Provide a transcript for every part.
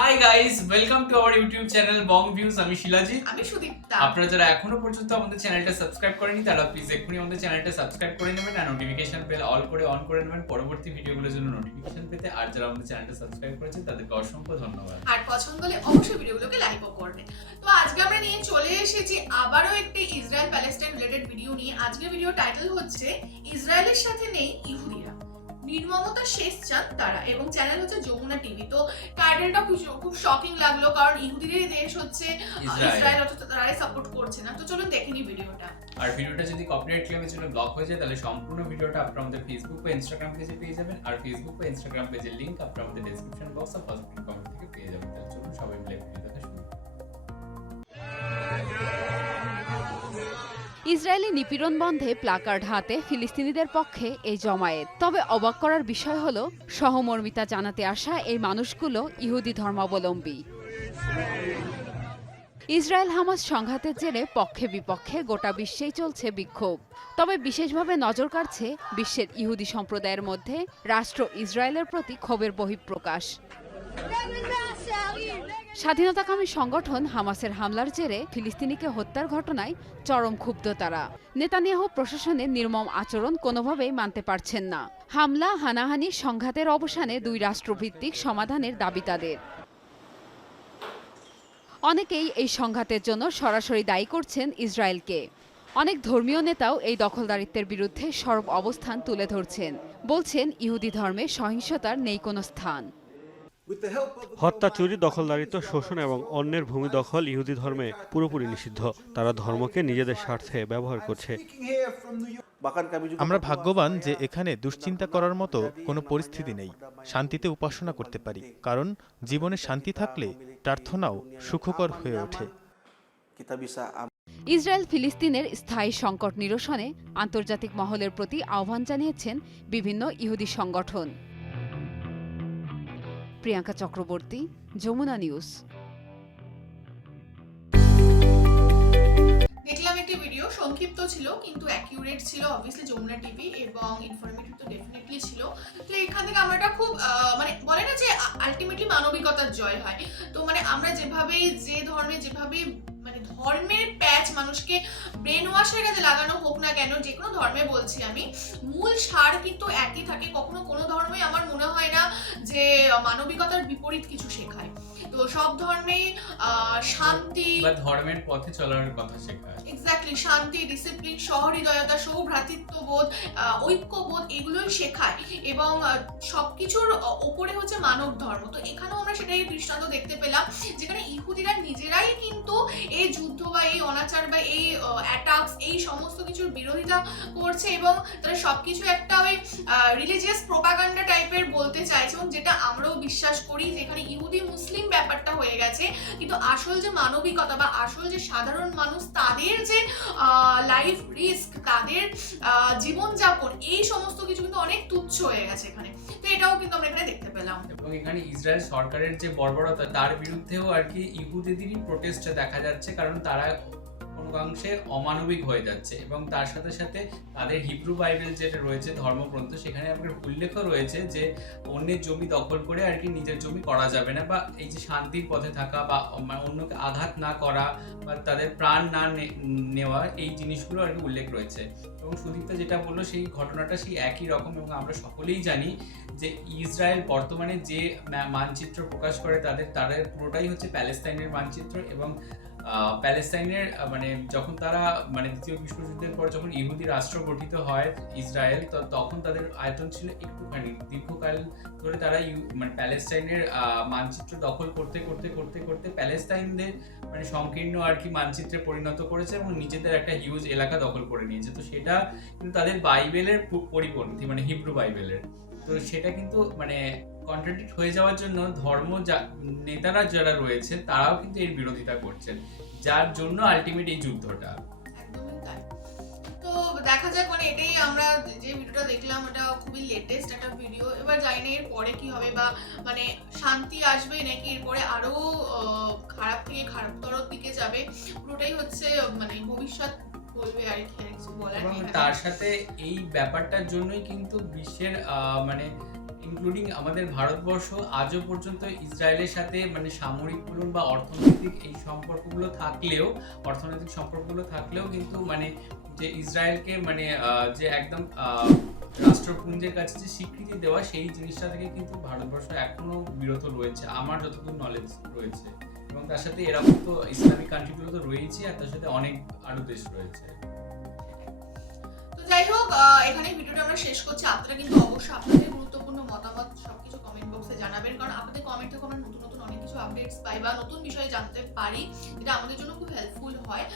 Hi guys, welcome to our YouTube channel Bong views. আমি শিলাজিৎ। আমি সুদীপ্তা। আপনারা যারা এখনো পর্যন্ত আমাদের চ্যানেলটা সাবস্ক্রাইব করেনি তারা প্লিজ এক্ষুনি আমাদের চ্যানেলটা সাবস্ক্রাইব করে নেবেন আর নোটিফিকেশন বেল অল করে অন করে নেবেন পরবর্তী ভিডিওগুলোর জন্য নোটিফিকেশন পেতে। আর যারা আমাদের চ্যানেলটা সাবস্ক্রাইব করেছেন তাদেরকে অসংখ্য ধন্যবাদ। আর পছন্দ হলে অবশ্যই ভিডিওগুলোকে লাইকও করবেন। তো আজকে আমরা নিয়ে চলে এসেছি আবারও একটি ইসরায়েল প্যালেস্টাইন রিলেটেড ভিডিও নিয়ে। আজকের ভিডিও টাইটেল হচ্ছে ইসরায়েলের সাথে নেই ইহুদিরা, নির্মমতা শেষ চান তারা, এবং চ্যানেল হচ্ছে যমুনা টিভি। তো টাইটেলটা খুব শকিং লাগলো, কারণ ইহুদিদের দেশ হচ্ছে ইসরায়েল, অথচ তারাই সাপোর্ট করছে না। তো চলুন দেখে নিই ভিডিওটা। আর ভিডিওটা যদি কপিরাইট ক্লেমের জন্য ব্লক হয়ে যায় তাহলে সম্পূর্ণ ভিডিওটা আপনারা আমাদের ফেসবুক বা ইনস্টাগ্রাম পেজে পেয়ে যাবেন। আর ফেসবুক বা ইনস্টাগ্রাম পেজের লিংক আপনারা আমাদের ডেসক্রিপশন বক্স আর ফার্স্ট কমেন্ট থেকে পেয়ে যাবেন। তাহলে চলুন সবাই মিলে ভিডিও দেখা শুরু করি। ইসরায়েলি নিপীড়ন বন্ধে প্লাকার্ড হাতে ফিলিস্তিনিদের পক্ষে এই জমায়েত। তবে অবাক করার বিষয় হলো সহমর্মিতা জানাতে আসা এই মানুষগুলো ইহুদি ধর্মাবলম্বী। ইসরায়েল হামাস সংঘাতের জেরে পক্ষে বিপক্ষে গোটা বিশ্বেই চলছে বিক্ষোভ। তবে বিশেষভাবে নজর কাড়ছে বিশ্বের ইহুদি সম্প্রদায়ের মধ্যে রাষ্ট্র ইসরায়েলের প্রতি ক্ষোভের বহিঃপ্রকাশ। স্বাধীনতাকামী সংগঠন হামাসের হামলার জেরে ফিলিস্তিনিকে হত্যার ঘটনায় চরম ক্ষুব্ধ তারা। নেতানিয়াহু প্রশাসনের নির্মম আচরণ কোনোভাবেই মানতে পারছেন না। হামলা, হানাহানি, সংঘাতের অবসানে দুই রাষ্ট্রভিত্তিক সমাধানের দাবি তাদের। অনেকেই এই সংঘাতের জন্য সরাসরি দায়ী করছেন ইসরায়েলকে। অনেক ধর্মীয় নেতাও এই দখলদারিত্বের বিরুদ্ধে সরব অবস্থান তুলে ধরছেন। বলছেন ইহুদি ধর্মে সহিংসতার নেই কোনো স্থান। হত্যা, চুরি, দখলদারিত্ব, শোষণ এবং অন্যের ভূমি দখল ইহুদি ধর্মে পুরোপুরি নিষিদ্ধ। তারা ধর্মকে নিজেদের স্বার্থে ব্যবহার করছে। আমরা ভাগ্যবান যে এখানে দুশ্চিন্তা করার মতো কোনো পরিস্থিতি নেই। শান্তিতে উপাসনা করতে পারি, কারণ জীবনে শান্তি থাকলে প্রার্থনাও সুখকর হয়ে ওঠে। ইসরায়েল ফিলিস্তিনের স্থায়ী সংকট নিরসনে আন্তর্জাতিক মহলের প্রতি আহ্বান জানিয়েছেন বিভিন্ন ইহুদি সংগঠন। প্রিয়াঙ্কা চক্রবর্তী, যমুনা নিউজ। দেখলাম একটি ভিডিও, সংক্ষিপ্ত ছিল কিন্তু অ্যাকিউরেট ছিল, অবভিয়াসলি যমুনা টিভি, এবং ইনফরমেটিভ তো ডেফিনেটলি ছিল। তো এখান থেকে আমরা একটা খুব মানে বলে না যে আলটিমেটলি মানবিকতার জয় হয়। তো মানে আমরা যেভাবে যে ধর্মে যেভাবে মানে ধর্মের প্যাচ মানুষকে ব্রেন ওয়াশের কাজে লাগানো হোক না কেন, যে কোনো ধর্মে বলছি আমি, মূল সার কিন্তু একই থাকে। কখনো কোনো ধর্মই আমার মনে হয় না যে মানবিকতার বিপরীত কিছু শেখায়। তো সব ধর্মে শান্তি বা ধর্মের পথে চলার কথা শেখায়। এক্স্যাক্টলি, শান্তি, ডিসিপ্লিন, সহৃদয়তা, সৌভ্রাতৃত্ববোধ, ঐক্যবোধ, এগুলোই শেখায়। এবং সবকিছুর ওপরে হচ্ছে মানব ধর্ম। তো এখানেও আমরা সেটাই দৃষ্টান্ত দেখতে পেলাম, যেখানে ইহুদিরা নিজেরাই কিন্তু এই যুদ্ধ বা এই অনাচার বা এই অ্যাটাকস, এই সমস্ত কিছুর বিরোধিতা করছে, এবং তারা সবকিছু একটা ওই রিলিজিয়াস প্রোপাগান্ডা টাইপের বলতে চাইছে, এবং যেটা আমরাও বিশ্বাস করি, যেখানে ইহুদি মুসলিম ব্যাপারটা হয়ে গেছে। কিন্তু আসল যে মানবিকতা বা আসল যে সাধারণ মানুষ, তাদের যে লাইফ রিস্ক, তাদের জীবনযাপন, এই সমস্ত কিছু কিন্তু অনেক তুচ্ছ হয়ে গেছে এখানে। তো এটাও কিন্তু আমরা এখানে দেখতে পেলাম। এবং এখানে ইসরায়েল সরকারের যে বর্বরতা তার বিরুদ্ধেও আর কি ইহুদিদেরই প্রোটেস্ট দেখা যাচ্ছে, কারণ তারা অনেকাংশে অমানবিক হয়ে যাচ্ছে। এবং তার সাথে সাথে তাদের হিব্রু বাইবেল যেটা রয়েছে ধর্মগ্রন্থ, সেখানে আপনার উল্লেখও রয়েছে যে অন্যের জমি দখল করে আর কি নিজের জমি করা যাবে না, বা এই যে শান্তির পথে থাকা বা অন্যকে আঘাত না করা বা তাদের প্রাণ না নেওয়া, এই জিনিসগুলো আর কি উল্লেখ রয়েছে। এবং সুদীপ্তা যেটা বললো সেই ঘটনাটা সেই একই রকম। এবং আমরা সকলেই জানি যে ইসরায়েল বর্তমানে যে মানচিত্র প্রকাশ করে তাদের পুরোটাই হচ্ছে প্যালেস্তাইনের মানচিত্র। এবং প্যালেস্তাইনের মানে যখন তারা মানে দ্বিতীয় বিশ্বযুদ্ধের পর যখন ইহুদি রাষ্ট্র গঠিত হয় ইসরায়েল, তো তখন তাদের আয়তন ছিল একটুখানি। দীর্ঘকাল ধরে তারা মানে প্যালেস্তাইনের মানচিত্র দখল করতে করতে করতে করতে প্যালেস্তাইনদের মানে সংকীর্ণ আর কি মানচিত্রে পরিণত করেছে এবং নিজেদের একটা হিউজ এলাকা দখল করে নিয়েছে। তো সেটা কিন্তু তাদের বাইবেলের পরিপন্থী, মানে হিব্রু বাইবেলের। তো সেটা কিন্তু মানে কন্ট্রাডিক্ট হয়ে যাওয়ার জন্য নেতারা যারা রয়েছে তারাও কিন্তু এর বিরোধিতা করছেন, যার জন্য আলটিমেট এই যুদ্ধটা। একদমই তাই। তো দেখা যাক, মানে এটাই আমরা যে ভিডিওটা দেখলাম, এটা খুবই লেটেস্ট একটা ভিডিও। এবার জানি না এর পরে কি হবে, বা মানে শান্তি আসবে নাকি এরপরে আরো খারাপ থেকে খারাপতর দিকে যাবে, পুরোটাই হচ্ছে মানে ভবিষ্যৎ বলবে আর কি, কিছু বলার এবং নেই। তার সাথে এই ব্যাপারটার জন্যই কিন্তু বিশ্বের মানে ইনক্লুডিং আমাদের ভারতবর্ষ আজও পর্যন্ত ইসরায়েলের সাথে মানে সামরিক বলুন বা অর্থনৈতিক এই সম্পর্কগুলো থাকলেও কিন্তু মানে যে ইসরায়েলকে মানে যে একদম রাষ্ট্রপুঞ্জের কাছে যে স্বীকৃতি দেওয়া সেই জিনিসটা থেকে কিন্তু ভারতবর্ষ এখনো বিরত রয়েছে আমার যতদূর নলেজ রয়েছে। এবং তার সাথে এরকম তো ইসলামিক কান্ট্রিগুলো তো রয়েছে, আর তার সাথে অনেক আরো দেশ রয়েছে। তো যাই হোক, এখানে ভিডিওটা আমরা শেষ করছি। আপনারা কিন্তু অবশ্যই আপনাদের গুরুত্বপূর্ণ মতামত সবকিছু কমেন্ট বক্সে জানাবেন, কারণ আপনাদের কমেন্ট থেকে আমরা নতুন নতুন অনেক কিছু আপডেটস পাই বা নতুন বিষয়ে জানতে পারি, যেটা আমাদের জন্য খুব হেল্পফুল হয়।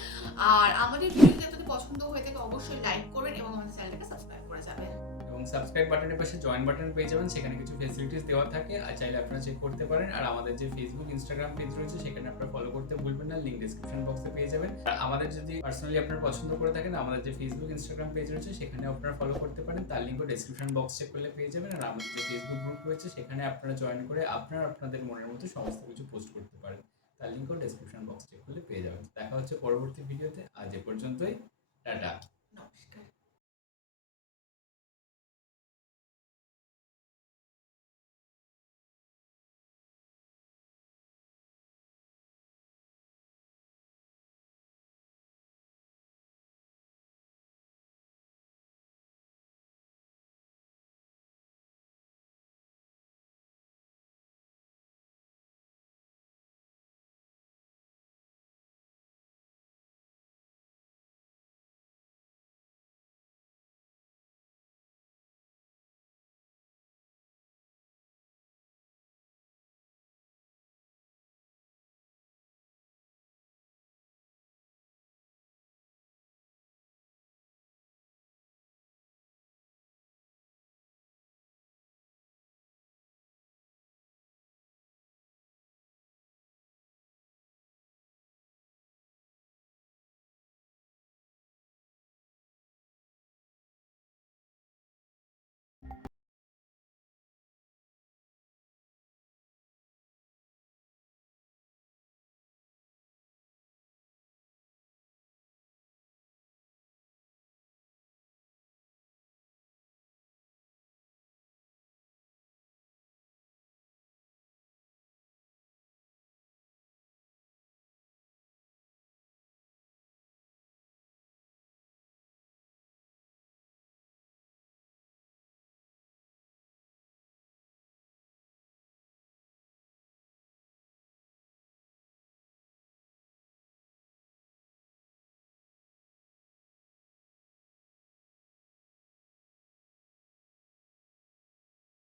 আর আমাদের ভিডিও যদি আপনাদের পছন্দ হয়ে থাকে অবশ্যই লাইক করবেন এবং আমাদের চ্যানেলটাকে সাবস্ক্রাইব করে যাবেন। এবং সাবস্ক্রাইব বাটনের পাশে জয়েন বাটন পেয়ে যাবেন, সেখানে কিছু ফেসিলিটিস দেওয়া থাকে, আর চাইলে আপনারা চেক করতে পারেন। আর আমাদের যে ফেসবুক ইনস্টাগ্রাম পেজ রয়েছে সেখানে আপনারা ফলো করতে ভুলবেন না, লিংক ডেসক্রিপশন বক্সে পেয়ে যাবেন। আর আমাদের যদি পার্সোনালি আপনারা পছন্দ করে থাকেন, আমাদের যে ফেসবুক ইনস্টাগ্রাম পেজ রয়েছে সেখানে আপনারা ফলো করতে পারেন, তার লিংকও ডেসক্রিপশন বক্স চেক করলে পেয়ে যাবেন। আর আমাদের যে ফেসবুক গ্রুপ রয়েছে সেখানে আপনারা জয়েন করে আপনাদের মনের মতো সমস্ত কিছু পোস্ট করতে পারেন, তার লিংকও ডেসক্রিপশন বক্স চেক করলে পেয়ে যাবেন। দেখা হচ্ছে পরবর্তী ভিডিওতে, আজ এ পর্যন্তই, টাটা।